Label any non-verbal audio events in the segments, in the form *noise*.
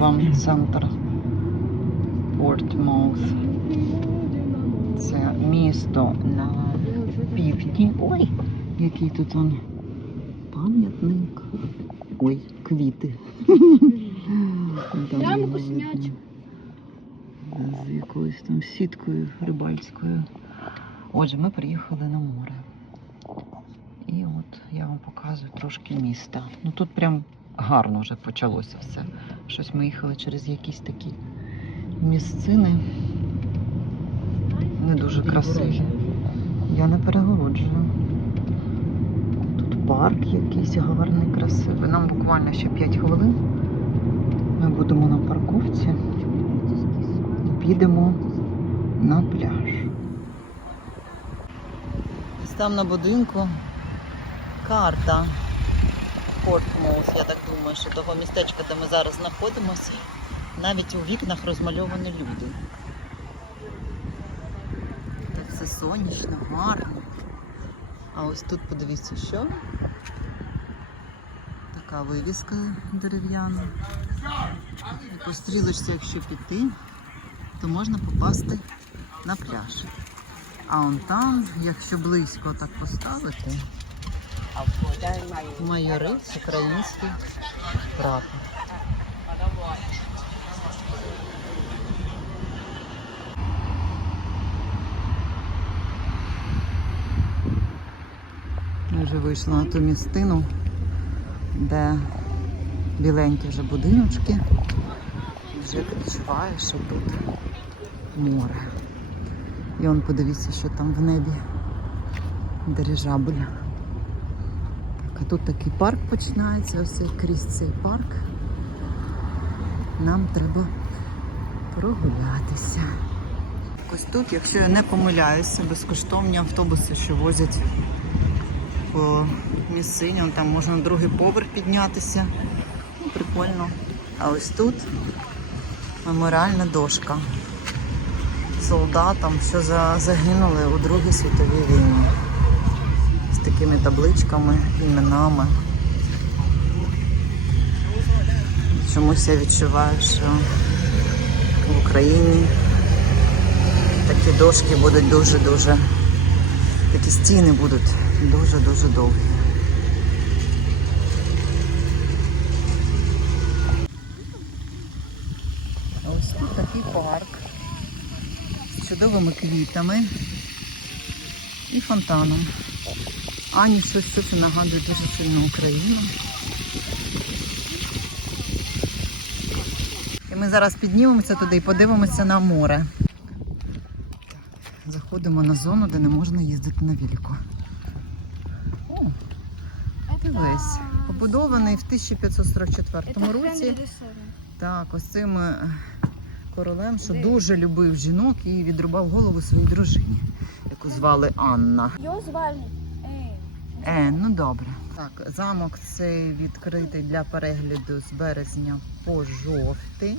вам центр Портмоут. Це місто на півдні. Ой, який тут он пам'ятник. Ой, квіти. Там Ямку снять. З якоюсь там сіткою рибальською. Отже, ми приїхали на море. І от я вам показую трошки міста. Ну тут прям гарно вже почалося все. Щось ми їхали через якісь такі місцини. Не дуже красиві. Я не перегороджую. Тут парк якийсь гарний, красивий. Нам буквально ще 5 хвилин. Ми будемо на парковці і підемо на пляж. Там на будинку карта Портмоут. Я так думаю, що того містечка, де ми зараз знаходимося, навіть у вікнах розмальовані люди. Тут все сонячно, гарно. А ось тут подивіться, що. Така вивіска дерев'яна. По стрілочці, якщо піти, то можна попасти на пляж. А он там, якщо близько так поставити, майорить український прапор. Я вже вийшла на ту містину, де біленькі вже будиночки. Вже відчуваю, що тут море. І он подивіться, що там в небі дирижабль. Тут такий парк починається, цей- крізь цей парк. Нам треба прогулятися. Ось тут, якщо я не помиляюся, безкоштовні автобуси, що возять по місцині, там можна на другий поверх піднятися. Ну, прикольно. А ось тут меморіальна дошка солдатам, що загинули у Другій світовій війні. Такими табличками, іменами. Чомусь я відчуваю, що в Україні такі дошки будуть дуже-дуже, такі стіни будуть дуже-дуже довгі. Ось тут такий парк з чудовими квітами і фонтаном. Ані щось це нагадує дуже сильно Україну. І ми зараз піднімемося туди і подивимося на море. Заходимо на зону, де не можна їздити на велику. О, дивись, побудований в 1544 році. Так, ось цим е, королем, що дуже любив жінок і відрубав голову своїй дружині, яку звали Анна. Його звали. Е, ну добре. Так, замок цей відкритий для перегляду з березня по жовтий.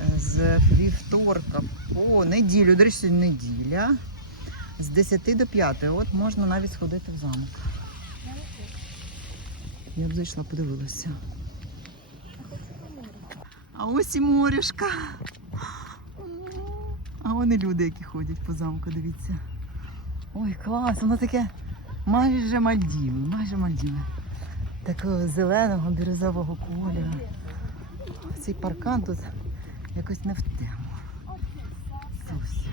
Е, З вівторка по неділю, до речі, неділя. З 10 до 5. От можна навіть сходити в замок. Я б зайшла, подивилася. А ось і морюшка. А вони люди, які ходять по замку, дивіться. Ой, клас, воно таке майже Мальдіви, майже Мальдіви. Такого зеленого бірюзового кольору. Цей паркан тут якось не в тему. Зовсім.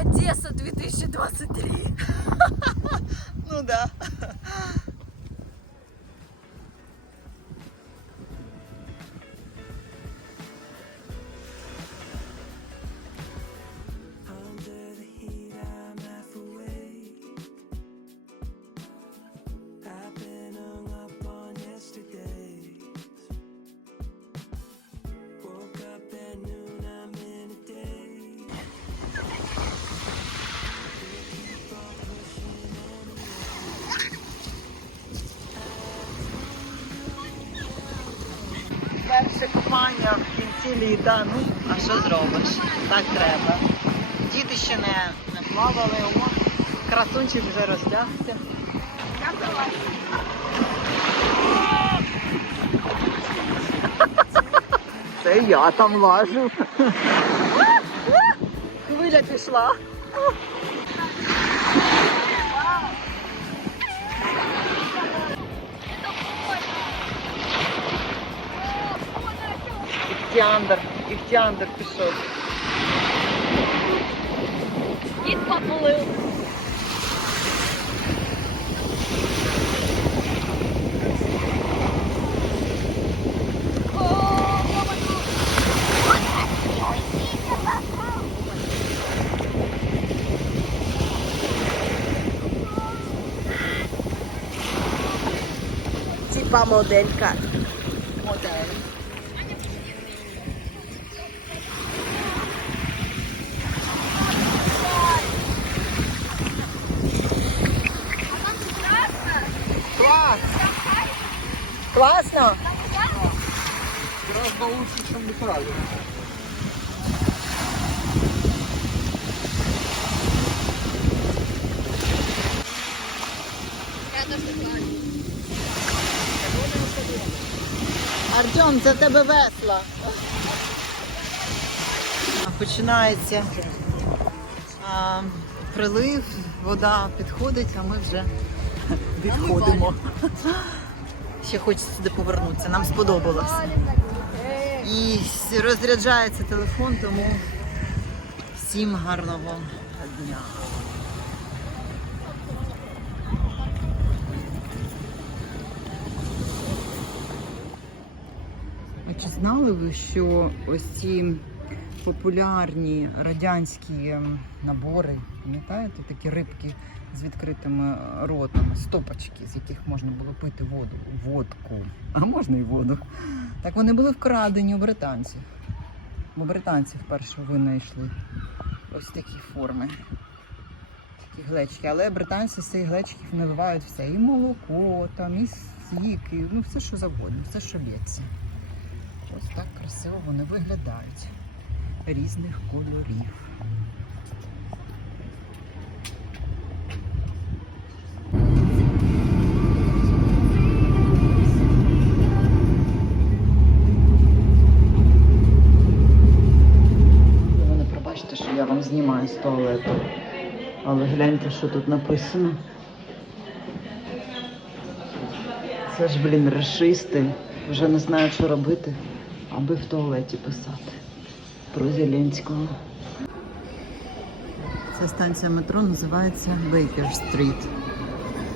Одесса 2023. *laughs* Ну да. Літа. Ну, а що зробиш? Так треба. діти ще не, не плавали. О, красунчик вже розлягся. Це я там лажу. Хвиля пішла. Іхтіандр, Іхтіандр пішов. Кіт поплив. Типа моделька. Модель. Клас! Класно! Гораздо лучше, чем в Италии. Артем, це в тебе весело. Починається а, прилив, вода підходить, а ми вже відходимо. Ще хочеться сюди повернутися, нам сподобалось. І розряджається телефон, тому всім гарного дня. А чи знали ви, що ось ці популярні радянські ем, набори, пам'ятаєте, такі рибки з відкритими ротами, стопочки, з яких можна було пити воду, водку, а можна і воду. Так вони були вкрадені у британців. Бо британці вперше винайшли ось такі форми. Такі глечки. Але британці з цих глечиків наливають все. І молоко, там, і сіки, ну все що завгодно, все, що лється. Ось так красиво вони виглядають різних кольорів. З туалету. Але гляньте, що тут написано. Це ж, блін, расисти. Вже не знають, що робити, аби в туалеті писати про Зеленського. Ця станція метро називається Бейкер Стріт.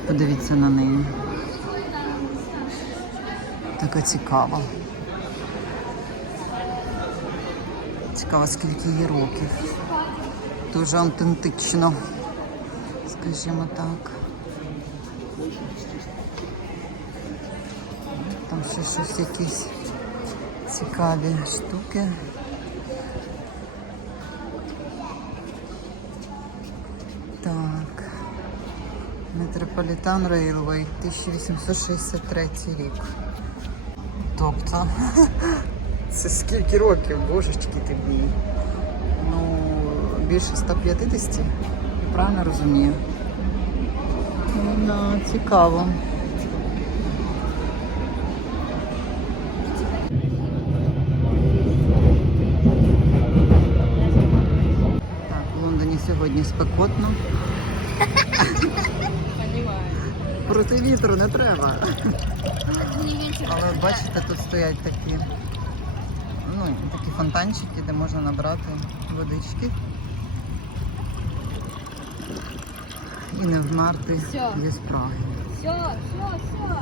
Подивіться на неї. Така цікава. Цікаво, скільки їй років. Дуже автентично, скажімо так. Там ще щось якісь цікаві штуки. Так. Метрополітан Рейлвей, 1863 рік. Тобто, *laughs* це скільки років, божечки ти мій? Більше 150, правильно розумію? Ну, да, цікаво. Так, в Лондоні сьогодні спекотно. Проти вітру не треба. Але бачите, тут стоять такі, ну, такі фонтанчики, де можна набрати водички. І не вмерти Всьо. зі спраги. Все, все, все.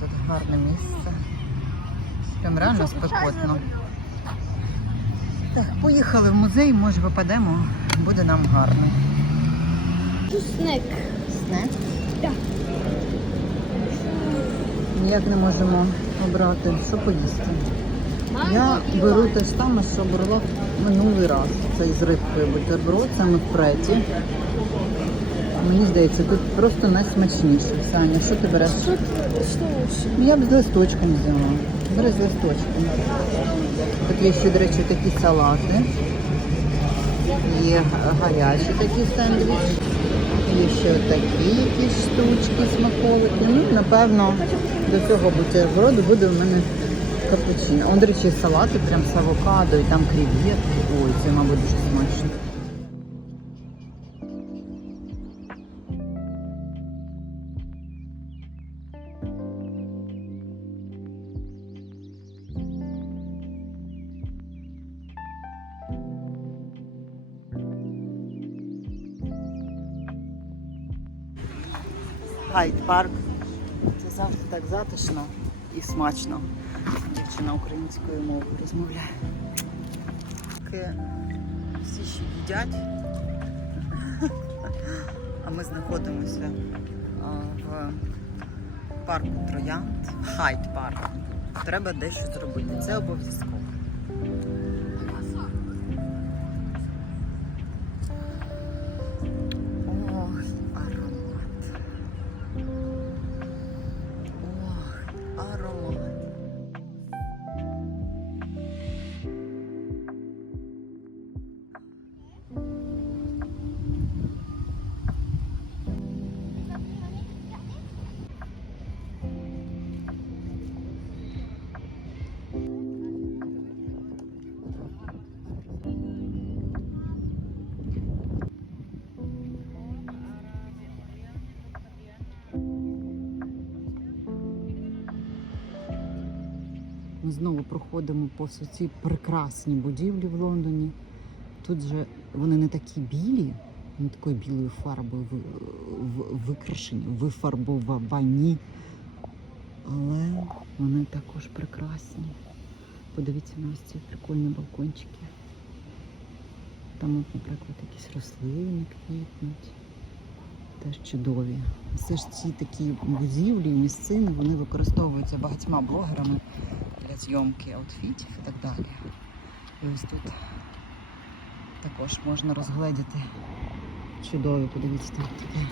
Тут гарне місце. Прям реально спекотно. Так, поїхали в музей, може попадемо, буде нам гарно. Снек. Снек? Так. Ніяк не можемо обрати, що поїсти. Я беру те ж саме, що брала минулий раз. Це із рибкою бутерброд, саме в преті. Мені здається, тут просто найсмачніше. Саня, що ти береш? Лучше? Ну, Я б з листочком взяла. Бери з листочком. Тут є ще, до речі, такі салати. Є гарячі такі сендвічі. Є ще такі якісь штучки, смаколики. Ну, напевно, до цього бутерброду буде у мене капучино. Он, до речі, салати прям з авокадо і там креветки. Ой, це, мабуть, дуже смачно. Хайд парк. Це завжди так затишно і смачно. Дівчина українською мовою розмовляє. Таке всі ще їдять, а ми знаходимося в парку Троянд, хайт парк. Треба дещо зробити. Це обов'язково. Ми знову проходимо повз ці прекрасні будівлі в Лондоні. Тут же вони не такі білі, не такою білою фарбою викрашені, вифарбовані. Але вони також прекрасні. Подивіться на ось ці прикольні балкончики. Там, наприклад, якісь рослини квітнуть. Теж чудові. Все ж ці такі будівлі, місцини, вони використовуються багатьма блогерами зйомки аутфітів і так далі. І ось тут також можна розгледіти чудові, подивіться, тут таке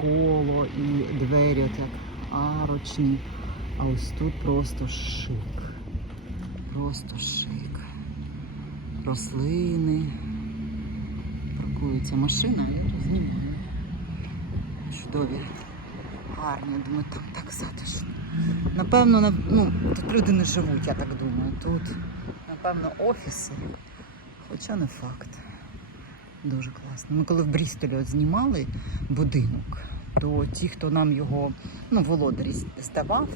коло і двері, от як арочні. А ось тут просто шик. Просто шик. Рослини. Паркується машина, я знімаю. Чудові. Гарні, думаю, там так затишно. Напевно, ну, тут люди не живуть, я так думаю. Тут, напевно, офіси, хоча не факт. Дуже класно. Ми коли в Брістолі от знімали будинок, то ті, хто нам його ну, володарі здавав,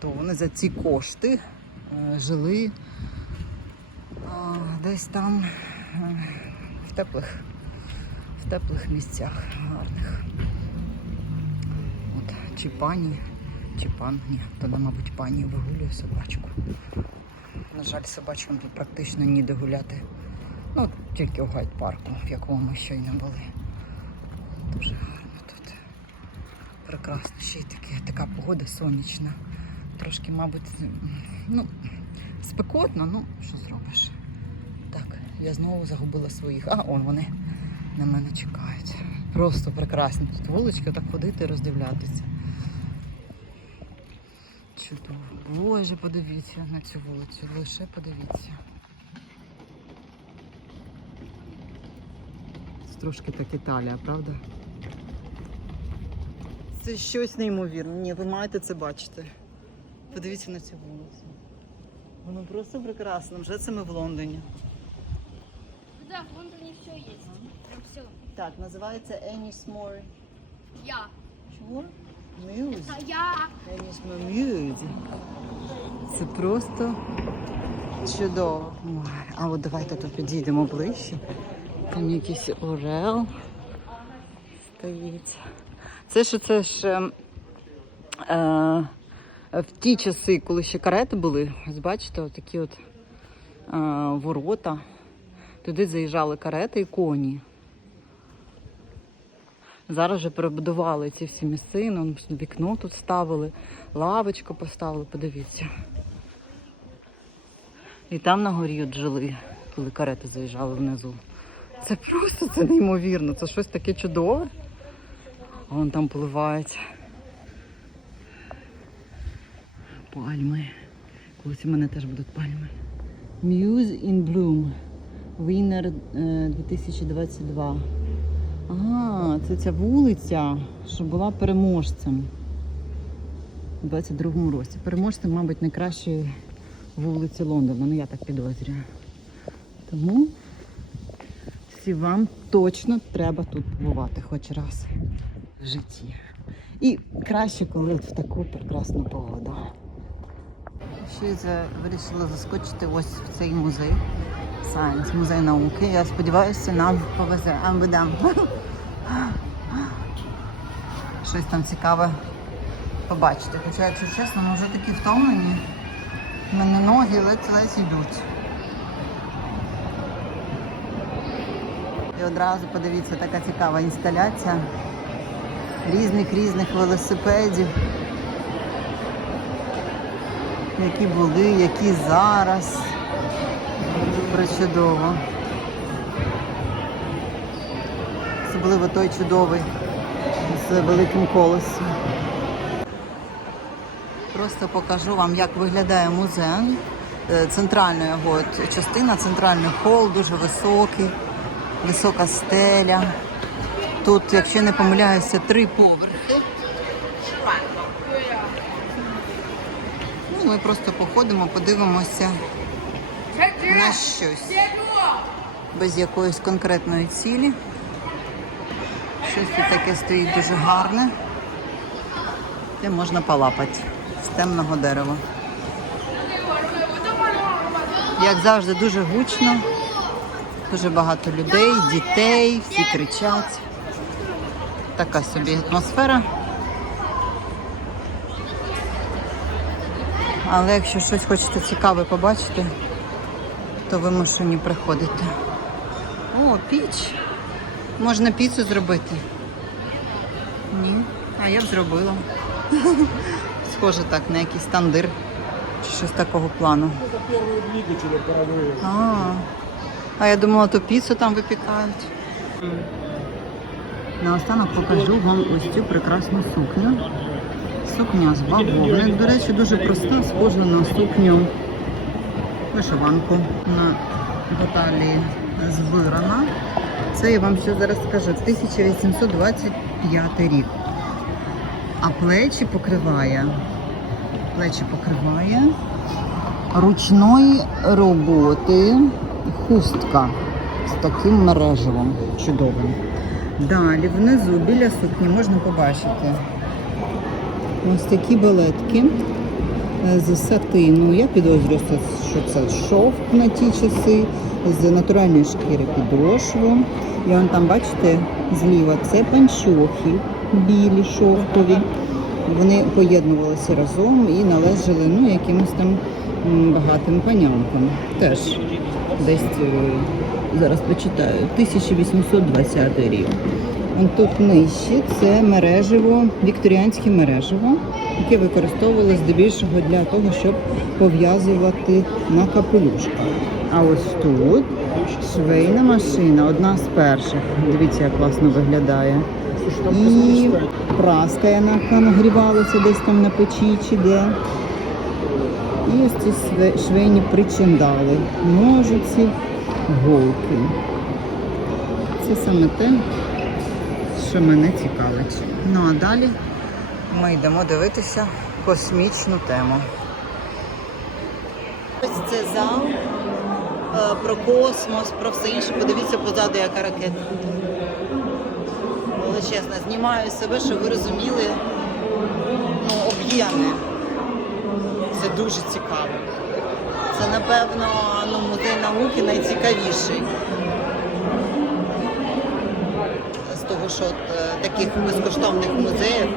то вони за ці кошти е, жили а, десь там е, в теплих, в теплих місцях гарних. От, чи пані, чи пан, ні, то, не, мабуть, пані вигулює собачку. На жаль, собачкам тут практично ніде гуляти. Ну, тільки у гайд-парку, в якому ми щойно були. Дуже гарно тут. Прекрасно. Ще й таке, така погода сонячна. Трошки, мабуть, ну, спекотно, ну, що зробиш. Так, я знову загубила своїх. А, он вони на мене чекають. Просто прекрасно. Тут вулички, так ходити роздивлятися. Чудово. Боже, подивіться на цю вулицю. Лише подивіться. Це трошки так Італія, правда? Це щось неймовірне. Ні, ви маєте це бачити. Подивіться на цю вулицю. Воно просто прекрасно. Вже це ми в Лондоні. Да, в Лондоне все есть. Прям все. Так, називається Ennismore. Я. Чого? Мюз. А я. Ennismore Muse. Це просто чудово. А от давайте тут підійдемо ближче. Там якийсь орел стоїть. Це ж це ж ем, е, в ті часи, коли ще карети були, ось бачите, такі от е, ворота. Туди заїжджали карети і коні. Зараз вже перебудували ці всі місцини, вікно тут ставили, лавочку поставили, подивіться. І там на горі от жили, коли карети заїжджали внизу. Це просто це неймовірно, це щось таке чудове. Вон там поливають пальми. Колись у мене теж будуть пальми. Muse in Bloom. Winner е, 2022. Ага, це ця вулиця, що була переможцем у 22-му році. Переможцем, мабуть, найкращої вулиці Лондона. Ну, я так підозрюю. Тому всі вам точно треба тут побувати хоч раз в житті. І краще, коли в таку прекрасну погоду. Ще й вирішила заскочити ось в цей музей. Science, музей науки. Я сподіваюся, нам повезе. Амбедам. Щось там цікаве побачити. Хоча, якщо чесно, ми вже такі втомлені. У мене ноги ледь-ледь йдуть. І одразу подивіться, така цікава інсталяція різних різних велосипедів, які були, які зараз. Причудово. Особливо той чудовий з великим колесом. Просто покажу вам, як виглядає музей. Е, Центральна його частина, центральний хол, дуже високий, висока стеля. Тут, якщо не помиляюся, три поверхи. Ну, ми просто походимо, подивимося на щось. Без якоїсь конкретної цілі. Щось тут таке стоїть дуже гарне, де можна полапати з темного дерева. Як завжди, дуже гучно, дуже багато людей, дітей, всі кричать. Така собі атмосфера. Але якщо щось хочете цікаве побачити, то вимушені приходити. О, піч. Можна піцу зробити. Ні, а я б зробила. *laughs* Схоже так, на якийсь тандир чи щось такого плану. Это первые двигатели паровые. А, а я думала, то піцу там випікають. Наостанок покажу вам ось цю прекрасну сукню. Сукня з бавовни. До речі, дуже проста, схожа на сукню вишиванку на баталії збирана. Це я вам все зараз скажу. 1825 рік. А плечі покриває. Плечі покриває ручної роботи хустка з таким мережевом чудовим. Далі внизу біля сукні можна побачити ось такі балетки з сатину. Я підозрюю, що це шовк на ті часи, з натуральної шкіри підошву. І вон там, бачите, зліва це панчохи білі шовкові. Вони поєднувалися разом і належали ну, якимось там багатим панянкам. Теж десь е, зараз почитаю, 1820 рік. Тут нижче це мережево, вікторіанське мережево, яке використовувалося здебільшого для того, щоб пов'язувати на капелюшках. А ось тут швейна машина, одна з перших. Дивіться, як класно виглядає. І праска, яка нагрівалася десь там на печі чи де. І ось ці швейні причиндали, ножиці, голки. Це саме те, що мене цікавить. Ну а далі ми йдемо дивитися космічну тему. Ось це зал е, про космос, про все інше. Подивіться позаду, яка ракета величезна. Знімаю себе, щоб ви розуміли ну, об'єми. Це дуже цікаво. Це, напевно, ну, музей науки найцікавіший. З того, що е, таких безкоштовних музеїв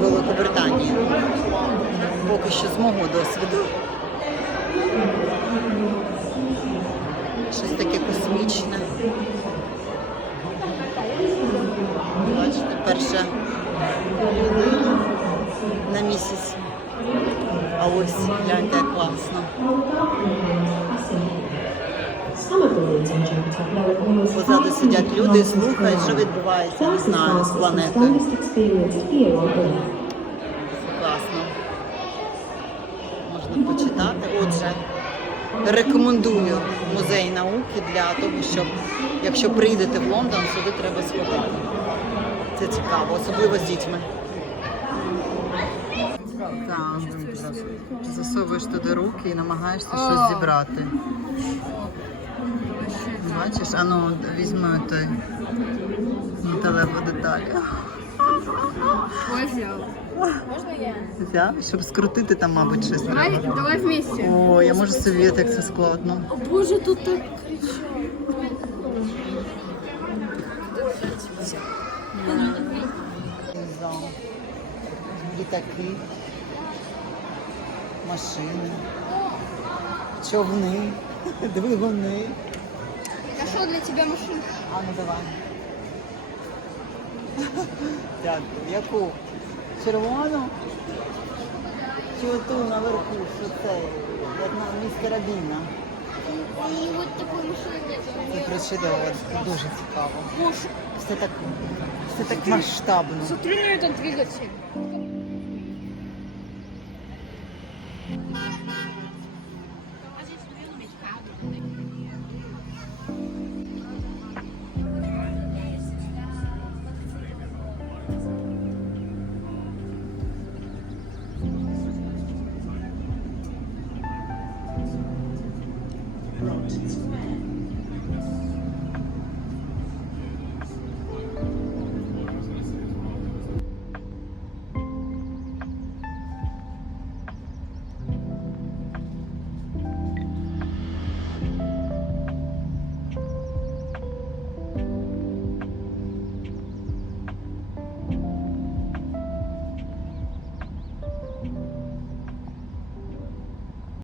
Великобританії. Поки що з мого досвіду. Щось таке космічне. Бачите, перша людина на місяць. А ось гляньте, як класно. Позаду сидять люди і слухають, що відбувається, не знаю, з планетою. Класно. Можна почитати. Отже, рекомендую музей науки для того, щоб якщо прийдете в Лондон, сюди треба сходити. Це цікаво, особливо з дітьми. Так, засовуєш туди руки і намагаєшся щось зібрати. Бачиш, а ну візьми той металеву деталь. Ой, взял. Можно я? Взяв, щоб скрутити там, мабуть, щось Давай, треба. давай вместе. О, я можу собі, як це складно. О, боже, тут так кричат. Літаки, машини, човни, *laughs* двигуни. Нашел для тебя машину. А ну давай. Дякую. Яку? Червону? Чи оту наверху, що це? Як на містера Біна. И вот такой машины нет. Це причудово, це дуже цікаво. Все так, все так масштабно. Смотри на этот двигатель.